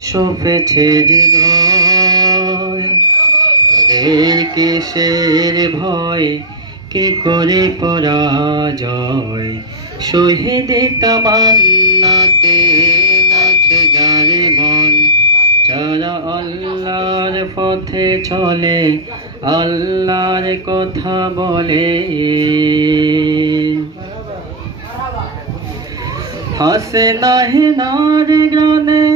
সপেছে হৃদয়, তাদের কিসের ভয়, কি করে পরাজয়। শহীদ তামান্নাতে নাচে যার মন, যারা আল্লাহর পথে চলে, আল্লাহর কথা বলে। হাসে নাহি নার গানে,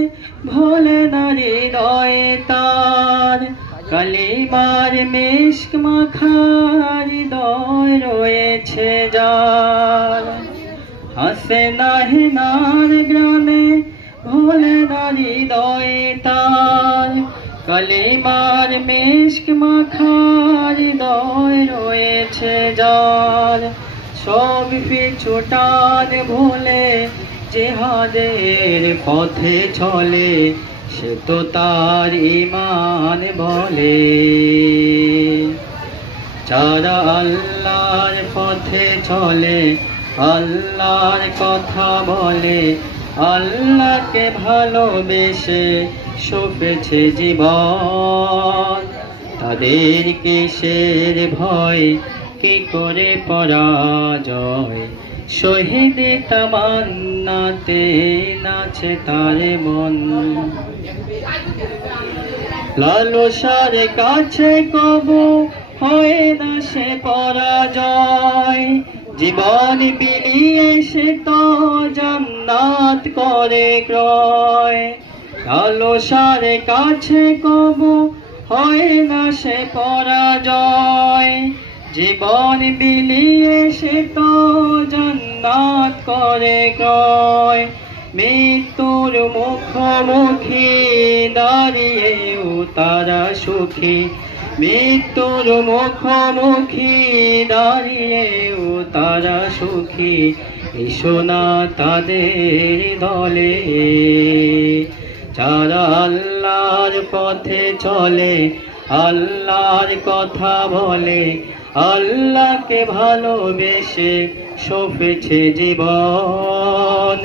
ভোলে না হৃদয়ে তার, কালিমার মিশক মাখা হৃদয় রয়েছে যার। হাসে নাহি নার গানে, ভোলে না হৃদয়ে তার, কালিমার মিশক মাখা হৃদয় রয়েছে যার। সব পিছু টান ভুলে জিহাদের পথে চলে, সে তো তার ঈমান বলে। যারা আল্লাহর পথে চলে, আল্লাহর কথা বলে, আল্লাহকে ভালোবেসে সপেছে জীবন, তাদের কিসের ভয়, কি করে পরাজয়। শহীদ তামান্নাতে নাচে তার মন, লালসার কাছে কবু হয় না সে পরাজয়। জীবন বিলিয়ে সে তো জান্নাত করে ক্রয়। লালসার কাছে কবু হয় না সে পরাজয়। জীবন বিলিয়ে সে তো জান্নাত করে ক্রয়। মৃত্যুর মুখোমুখি দাঁড়িয়েও তারা সুখী, মৃত্যুর মুখোমুখি দাঁড়িয়েও তারা সুখী। এসো না তাদের দলে, যারা আল্লাহর পথে চলে, আল্লাহর কথা বলে, আল্লাহকে ভালোবেসে সপেছে জীবন,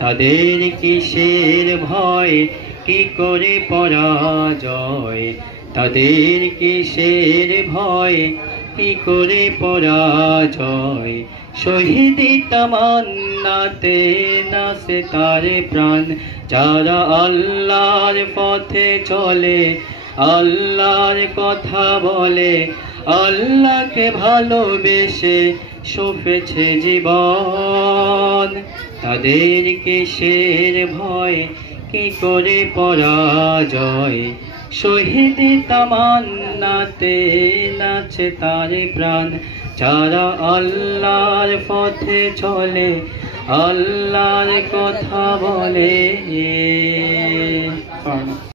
তাদের কিসের ভয়, কি করে পরাজয়। তাদের কিসের ভয়, কি করে পরাজয়। শহীদ তামান্নাতে নাচে তার প্রাণ, যারা আল্লাহর পথে চলে, আল্লাহর কথা বলে, আল্লাহকে ভালোবেসে সপেছে জীবন, তাদের কিসের ভয়, কি করে পরাজয়। শহীদ তামান্নাতে নাচে তার প্রাণ, যারা আল্লাহর পথে চলে, আল্লাহর কথা বলে।